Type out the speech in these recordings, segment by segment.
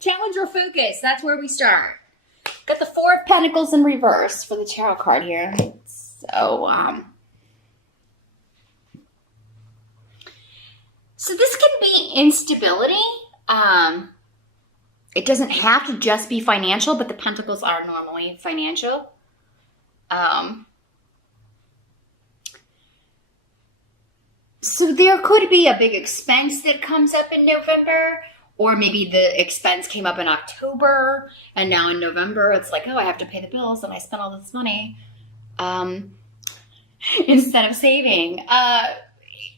Challenge or focus. That's where we start. Got the Four of Pentacles in reverse for the tarot card here. So this can be instability. It doesn't have to just be financial, but the Pentacles are normally financial. So there could be a big expense that comes up in November, or maybe the expense came up in October, and now in November it's like, oh, I have to pay the bills, and I spent all this money instead of saving.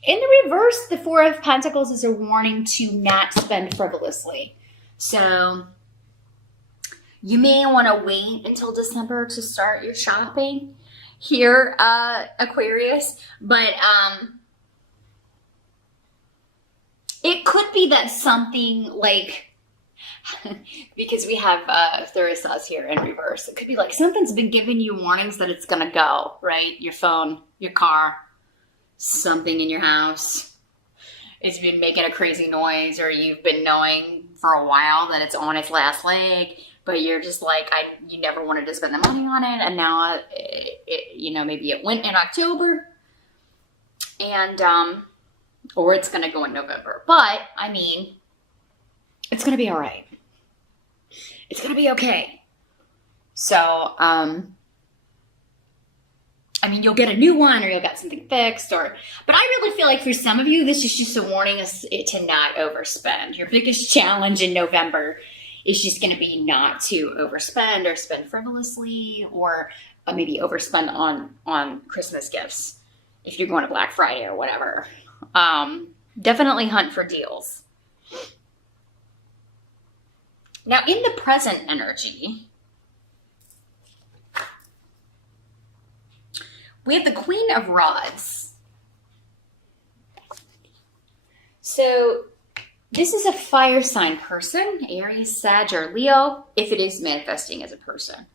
In the reverse, the Four of Pentacles is a warning to not spend frivolously. So you may want to wait until December to start your shopping here, Aquarius. But it could be that something like, because we have Thurisaz here in reverse, it could be like something's been giving you warnings that it's going to go, right? Your phone, your car, something in your house. It's been making a crazy noise, or you've been knowing for a while that it's on its last leg, but you're just like, you never wanted to spend the money on it, and now maybe it went in October, and or it's gonna go in November. But I mean, it's gonna be all right. It's gonna be okay. So I mean, you'll get a new one, or you'll get something fixed, but I really feel like for some of you, this is just a warning to not overspend. Your biggest challenge in November is just going to be not to overspend or spend frivolously, or maybe overspend on Christmas gifts if you're going to Black Friday or whatever. Definitely hunt for deals. Now, in the present energy, we have the Queen of Rods. So this is a fire sign person, Aries, Sag, or Leo, if it is manifesting as a person.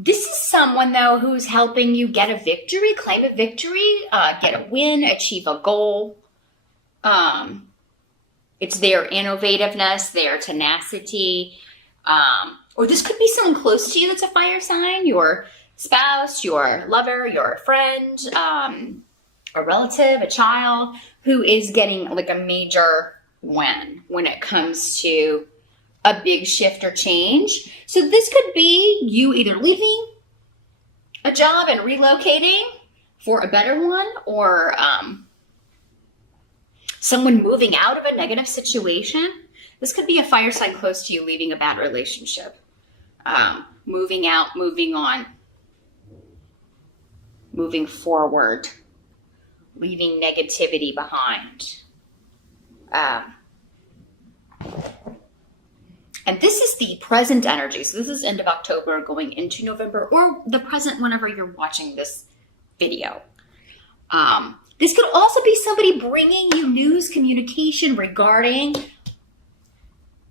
This is someone, though, who's helping you get a victory, claim a victory, get a win, achieve a goal. It's their innovativeness, their tenacity, or this could be someone close to you that's a fire sign, your spouse, your lover, your friend, a relative, a child, who is getting like a major win when it comes to a big shift or change. So this could be you either leaving a job and relocating for a better one, or someone moving out of a negative situation. This could be a fire sign close to you leaving a bad relationship. Moving out, moving on, moving forward, leaving negativity behind. And this is the present energy. So this is end of October going into November, or the present whenever you're watching this video. This could also be somebody bringing you news, communication regarding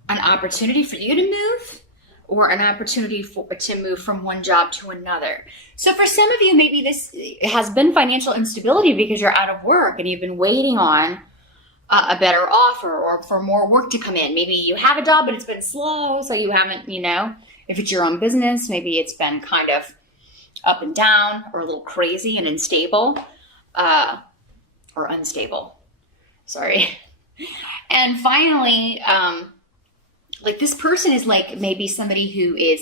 an opportunity for you to move, or an opportunity to move from one job to another. So for some of you, maybe this has been financial instability because you're out of work and you've been waiting on a better offer, or for more work to come in. Maybe you have a job, but it's been slow, so you haven't, if it's your own business, maybe it's been kind of up and down, or a little crazy and unstable. Or unstable, sorry. And finally, like this person is like maybe somebody who is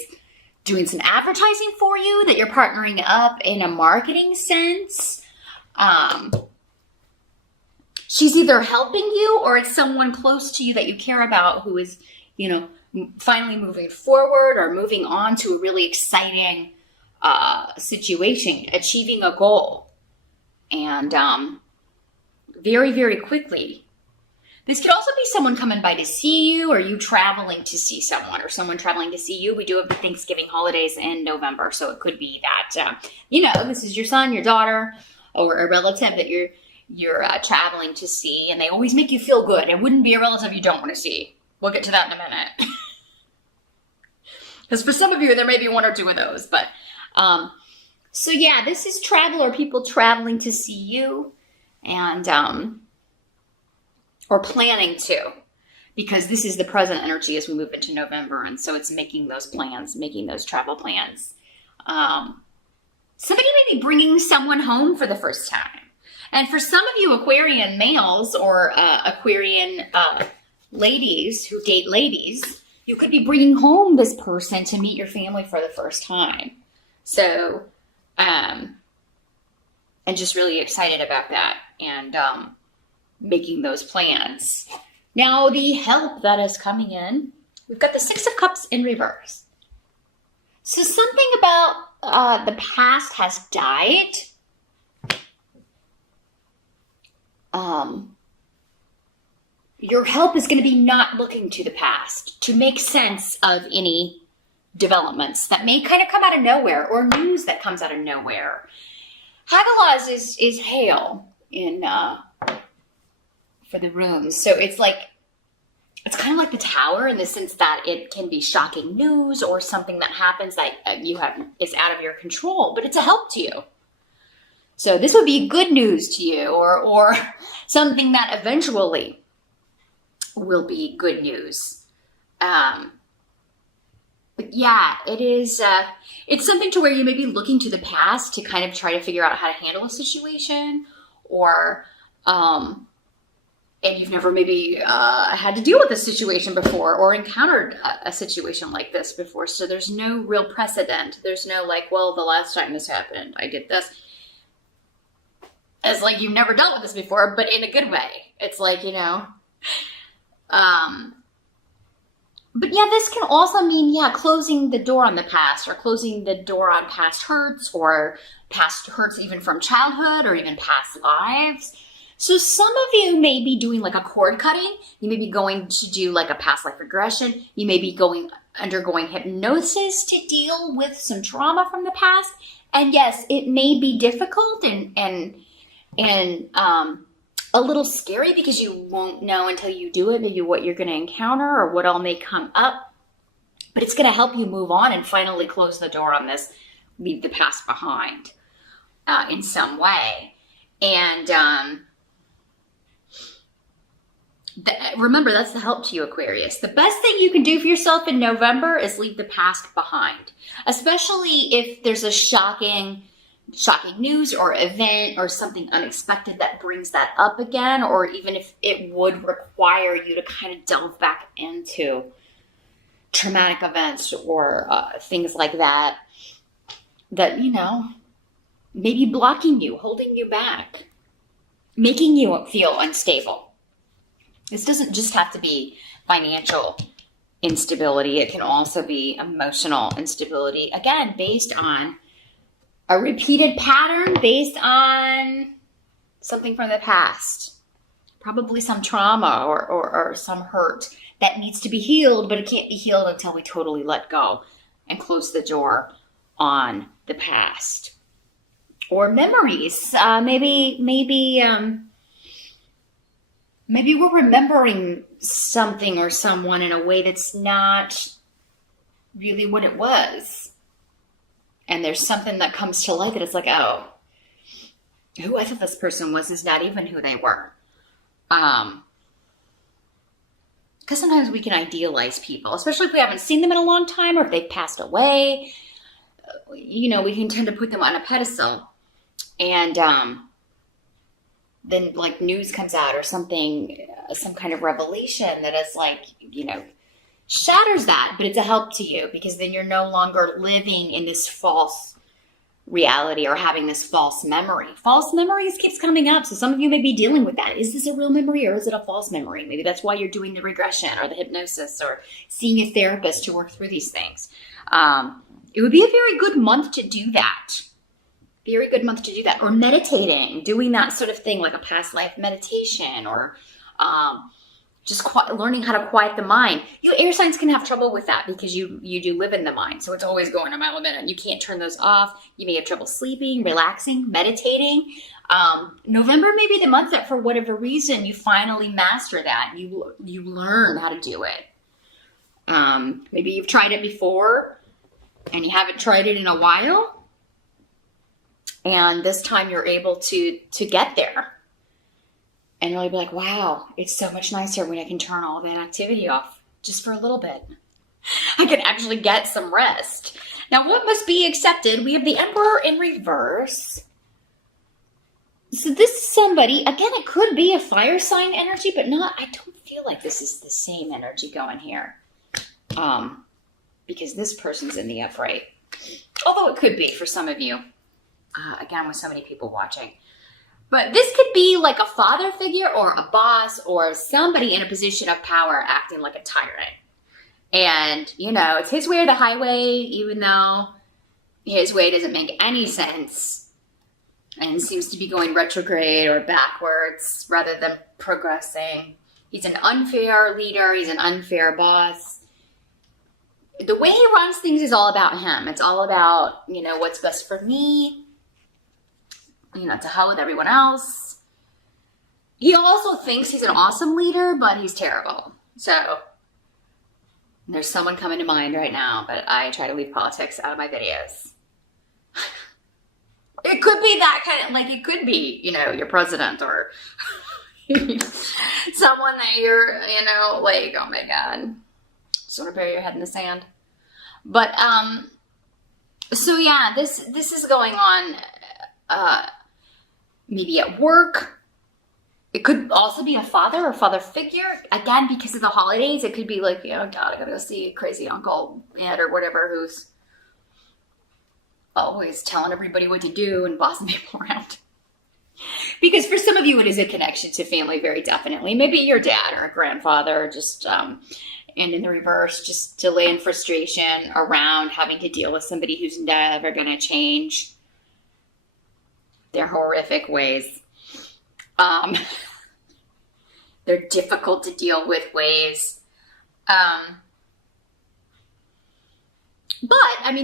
doing some advertising for you, that you're partnering up in a marketing sense. She's either helping you, or it's someone close to you that you care about who is, finally moving forward or moving on to a really exciting situation, achieving a goal. And very, very quickly. This could also be someone coming by to see you, or you traveling to see someone, or someone traveling to see you. We do have the Thanksgiving holidays in November, so it could be that, this is your son, your daughter, or a relative that you're traveling to see, and they always make you feel good. It wouldn't be a relative you don't want to see. We'll get to that in a minute. Because for some of you, there may be one or two of those, but so yeah, this is travel, or people traveling to see you. and or planning to, because this is the present energy as we move into November, and so it's making those plans, making those travel plans. Somebody may be bringing someone home for the first time. And for some of you Aquarian males or Aquarian ladies who date ladies, you could be bringing home this person to meet your family for the first time. So, and just really excited about that and making those plans. Now, the help that is coming in, we've got the Six of Cups in reverse. So something about the past has died. Your help is going to be not looking to the past to make sense of any developments that may kind of come out of nowhere or news that comes out of nowhere. Hagalaz is hail in for the runes, so it's kind of like the Tower in the sense that it can be shocking news or something that happens that is out of your control, but it's a help to you. So this would be good news to you, or something that eventually will be good news. But yeah, it is. It's something to where you may be looking to the past to kind of try to figure out how to handle a situation, or and you've never maybe had to deal with a situation before or encountered a situation like this before. So there's no real precedent. There's no well, the last time this happened, I did this. It's like you've never dealt with this before, but in a good way. It's but yeah, this can also mean, closing the door on the past, or closing the door on past hurts, or past hurts even from childhood, or even past lives. So some of you may be doing a cord cutting. You may be going to do a past life regression. You may be undergoing hypnosis to deal with some trauma from the past. And yes, it may be difficult and a little scary because you won't know until you do it, maybe what you're going to encounter or what all may come up. But it's going to help you move on and finally close the door on this, leave the past behind in some way. And remember, that's the help to you, Aquarius. The best thing you can do for yourself in November is leave the past behind, especially if there's a shocking news or event or something unexpected that brings that up again, or even if it would require you to kind of delve back into traumatic events or things like that maybe blocking you, holding you back, making you feel unstable. This doesn't just have to be financial instability. It can also be emotional instability, again, based on a repeated pattern, based on something from the past, probably some trauma or some hurt that needs to be healed, but it can't be healed until we totally let go and close the door on the past. Or memories. Maybe we're remembering something or someone in a way that's not really what it was. And there's something that comes to light that it's oh, who I thought this person was is not even who they were. Because sometimes we can idealize people, especially if we haven't seen them in a long time or if they've passed away. We can tend to put them on a pedestal. And then news comes out or something, some kind of revelation that is shatters that, but it's a help to you because then you're no longer living in this false reality or having this false memory. False memories keeps coming up. So some of you may be dealing with that. Is this a real memory or is it a false memory? Maybe that's why you're doing the regression or the hypnosis or seeing a therapist to work through these things. It would be a very good month to do that. Very good month to do that. Or meditating, doing that sort of thing, like a past life meditation, or just learning how to quiet the mind. You air signs can have trouble with that because you do live in the mind. So it's always going a mile a minute. You can't turn those off. You may have trouble sleeping, relaxing, meditating. November may be the month that for whatever reason you finally master that. You learn how to do it. Maybe you've tried it before and you haven't tried it in a while. And this time you're able to get there. And you'll be like, wow, it's so much nicer when I can turn all that activity off just for a little bit. I can actually get some rest. Now, what must be accepted? We have the Emperor in reverse. So this is somebody, again, it could be a fire sign energy, but I don't feel like this is the same energy going here. Because this person's in the upright. Although it could be for some of you. Again, with so many people watching. But this could be like a father figure or a boss or somebody in a position of power acting like a tyrant. And, it's his way or the highway, even though his way doesn't make any sense and seems to be going retrograde or backwards rather than progressing. He's an unfair leader. He's an unfair boss. The way he runs things is all about him. It's all about, what's best for me. To hell with everyone else. He also thinks he's an awesome leader, but he's terrible. So there's someone coming to mind right now, but I try to leave politics out of my videos. It could be that kind of, it could be, your president or someone that you're, oh my God. Just want to bury your head in the sand. But, so yeah, this is going on, maybe at work. It could also be a father or father figure. Again, because of the holidays, it could be like, God, I gotta go see crazy Uncle Ed or whatever who's always telling everybody what to do and bossing people around. Because for some of you, it is a connection to family, very definitely. Maybe your dad or a grandfather, just, and in the reverse, just delay and frustration around having to deal with somebody who's never gonna change their horrific ways. They're difficult to deal with ways. But,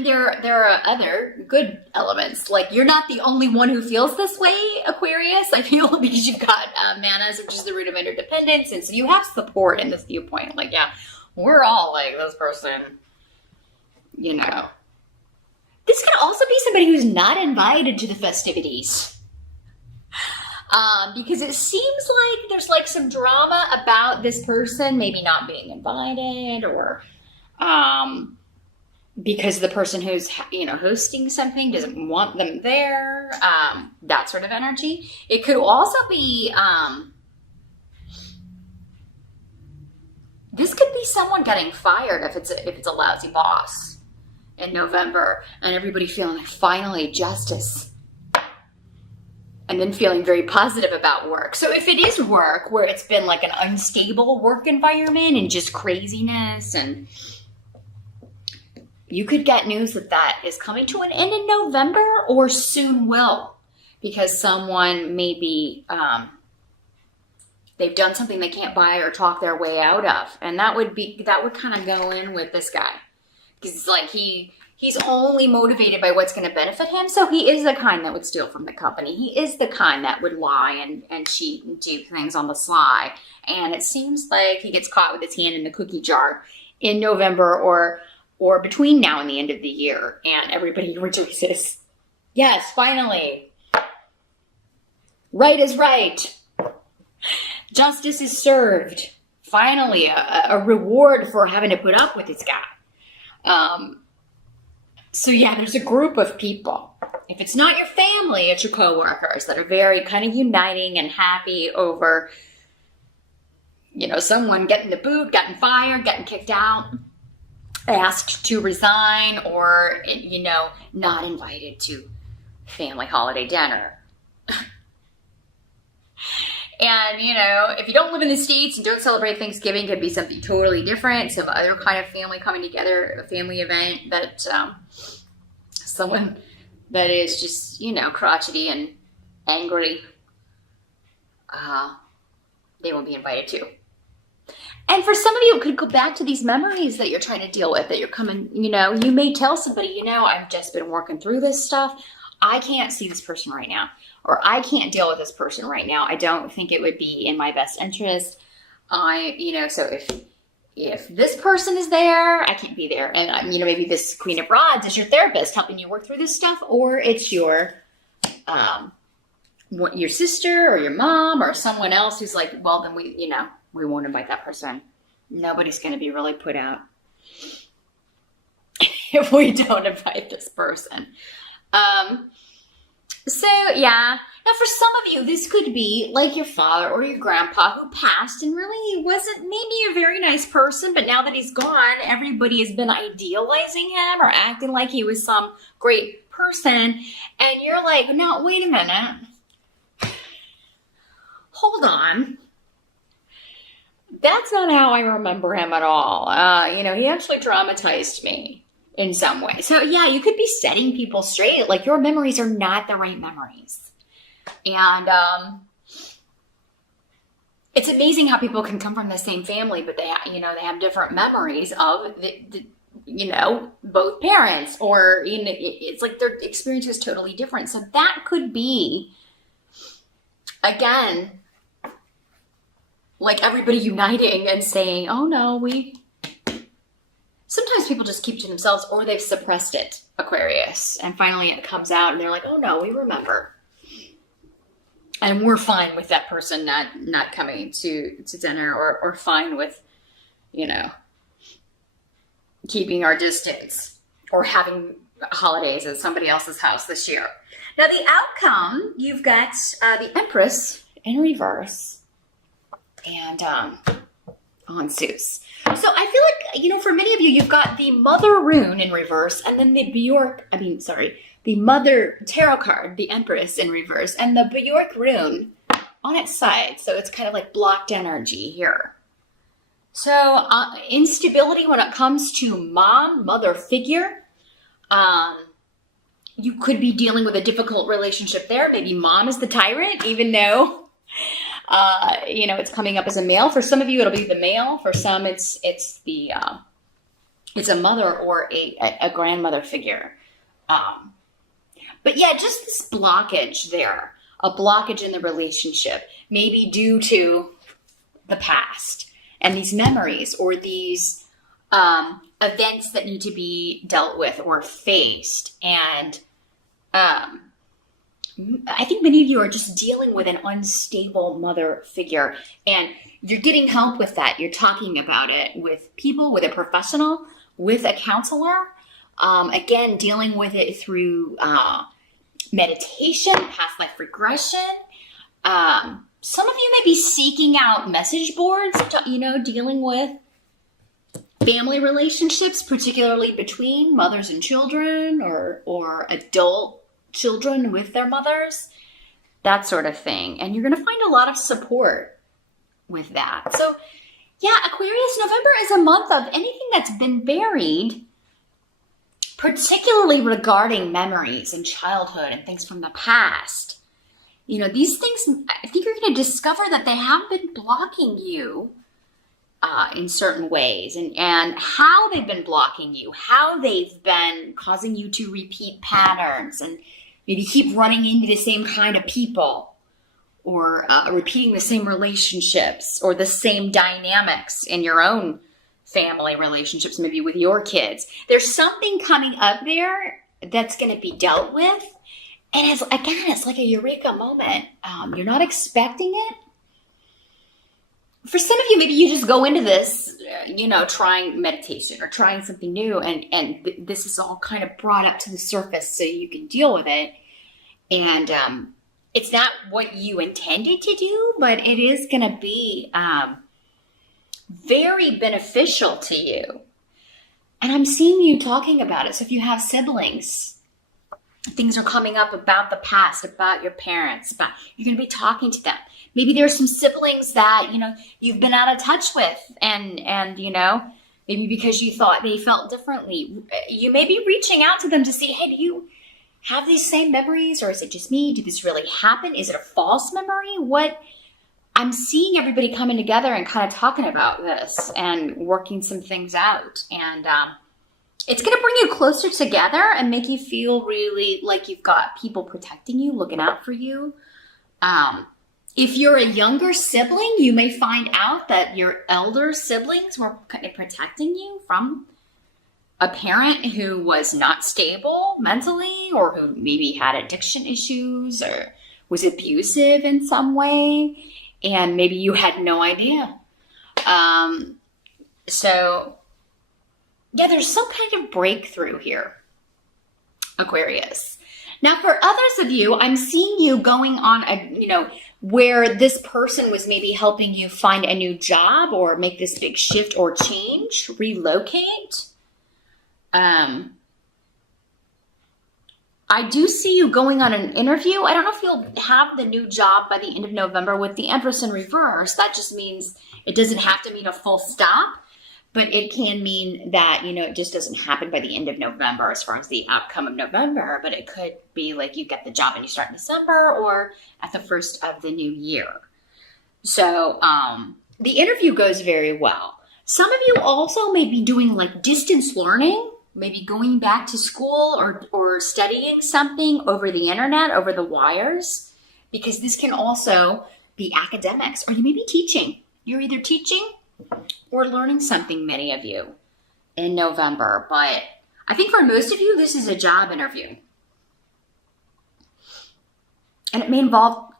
there are other good elements. Like, you're not the only one who feels this way, Aquarius. I feel because you've got Manas, which is the root of interdependence. And so you have support in this viewpoint. Like, yeah, we're all like this person, This could also be somebody who's not invited to the festivities. Because it seems like there's some drama about this person maybe not being invited or because the person who's, hosting something doesn't want them there, that sort of energy. It could also be, this could be someone getting fired if it's a lousy boss in November and everybody feeling like finally justice. And then feeling very positive about work. So if it is work where it's been an unstable work environment and just craziness, and you could get news that is coming to an end in November or soon will, because someone maybe they've done something they can't buy or talk their way out of, and that would kind of go in with this guy, because it's he's only motivated by what's going to benefit him. So he is the kind that would steal from the company. He is the kind that would lie and cheat and do things on the sly. And it seems like he gets caught with his hand in the cookie jar in November or between now and the end of the year. And everybody rejoices. Yes, finally. Right is right. Justice is served. Finally, a reward for having to put up with this guy. So yeah, there's a group of people. If it's not your family, it's your coworkers that are very kind of uniting and happy over, someone getting the boot, getting fired, getting kicked out, asked to resign, or, not invited to family holiday dinner. And, if you don't live in the States and don't celebrate Thanksgiving, it could be something totally different. Some other kind of family coming together, a family event that someone that is just, crotchety and angry, they won't be invited to. And for some of you, it could go back to these memories that you're trying to deal with, that you're coming, you may tell somebody, I've just been working through this stuff. I can't see this person right now. Or I can't deal with this person right now. I don't think it would be in my best interest. So if this person is there, I can't be there. And, maybe this Queen of Rods is your therapist helping you work through this stuff. Or it's your your sister or your mom or someone else who's like, well, then we won't invite that person. Nobody's going to be really put out if we don't invite this person. So yeah. Now for some of you, this could be like your father or your grandpa who passed and really he wasn't maybe a very nice person, but now that he's gone, everybody has been idealizing him or acting like he was some great person. And you're like, no, wait a minute. Hold on. That's not how I remember him at all. He actually traumatized me in some way. So yeah, you could be setting people straight. Like your memories are not the right memories. And it's amazing how people can come from the same family, but they have different memories of both parents, or it's like their experience is totally different. So that could be, again, like everybody uniting and saying, oh no, sometimes people just keep to themselves or they've suppressed it, Aquarius, and finally it comes out and they're like, oh no, we remember. And we're fine with that person not coming to dinner, or fine with, keeping our distance or having holidays at somebody else's house this year. Now the outcome, you've got the Empress in reverse and on Zeus. So I feel like, for many of you, you've got the Mother rune in reverse and then the Mother tarot card, the Empress in reverse, and the Bjork rune on its side. So it's kind of like blocked energy here. So instability when it comes to mother figure. You could be dealing with a difficult relationship there. Maybe mom is the tyrant, even though, it's coming up as a male. For some of you, it'll be the male. For some, it's a mother or a grandmother figure. But yeah, just this blockage there, a blockage in the relationship, maybe due to the past and these memories or these events that need to be dealt with or faced. And I think many of you are just dealing with an unstable mother figure, and you're getting help with that. You're talking about it with people, with a professional, with a counselor. Again, dealing with it through meditation, past life regression. Some of you may be seeking out message boards, dealing with family relationships, particularly between mothers and children or adult children with their mothers, that sort of thing. And you're going to find a lot of support with that. So yeah, Aquarius, November is a month of anything that's been buried, particularly regarding memories and childhood and things from the past. These things, I think you're going to discover that they have been blocking you in certain ways, and how they've been blocking you, how they've been causing you to repeat patterns and maybe keep running into the same kind of people, or repeating the same relationships or the same dynamics in your own family relationships, maybe with your kids. There's something coming up there that's going to be dealt with. And it's like a eureka moment. You're not expecting it. For some of you, maybe you just go into this, trying meditation or trying something new. And this is all kind of brought up to the surface so you can deal with it. And it's not what you intended to do, but it is going to be very beneficial to you. And I'm seeing you talking about it. So if you have siblings, things are coming up about the past, about your parents, you're going to be talking to them. Maybe there's some siblings that, you've been out of touch with and maybe because you thought they felt differently. You may be reaching out to them to see, hey, do you have these same memories, or is it just me? Did this really happen? Is it a false memory? I'm seeing everybody coming together and kind of talking about this and working some things out. And it's going to bring you closer together and make you feel really like you've got people protecting you, looking out for you. If you're a younger sibling, you may find out that your elder siblings were kind of protecting you from a parent who was not stable mentally, or who maybe had addiction issues or was abusive in some way, and maybe you had no idea. So yeah, there's some kind of breakthrough here, Aquarius. Now, for others of you, I'm seeing you going on where this person was maybe helping you find a new job or make this big shift or change, relocate. I do see you going on an interview. I don't know if you'll have the new job by the end of November with the Empress in reverse. That just means it doesn't have to mean a full stop, but it can mean that, it just doesn't happen by the end of November as far as the outcome of November, but it could be like you get the job and you start in December or at the first of the new year. So the interview goes very well. Some of you also may be doing like distance learning, maybe going back to school or studying something over the internet, over the wires, because this can also be academics, or you may be teaching. You're either teaching or learning something, many of you, in November. But I think for most of you, this is a job interview. And it may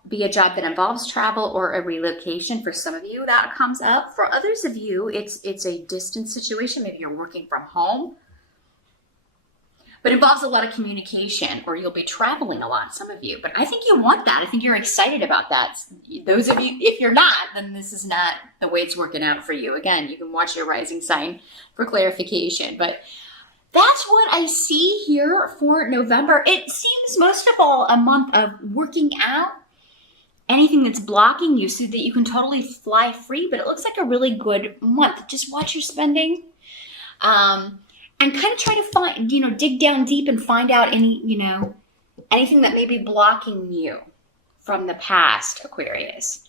be a job that involves travel or a relocation. For some of you, that comes up. For others of you, it's a distance situation. Maybe you're working from home, but it involves a lot of communication, or you'll be traveling a lot, some of you. But I think you want that. I think you're excited about that. Those of you, if you're not, then this is not the way it's working out for you. Again, you can watch your rising sign for clarification. But that's what I see here for November. It seems most of all a month of working out anything that's blocking you so that you can totally fly free. But it looks like a really good month. Just watch your spending. And kind of try to find, dig down deep and find out anything that may be blocking you from the past, Aquarius.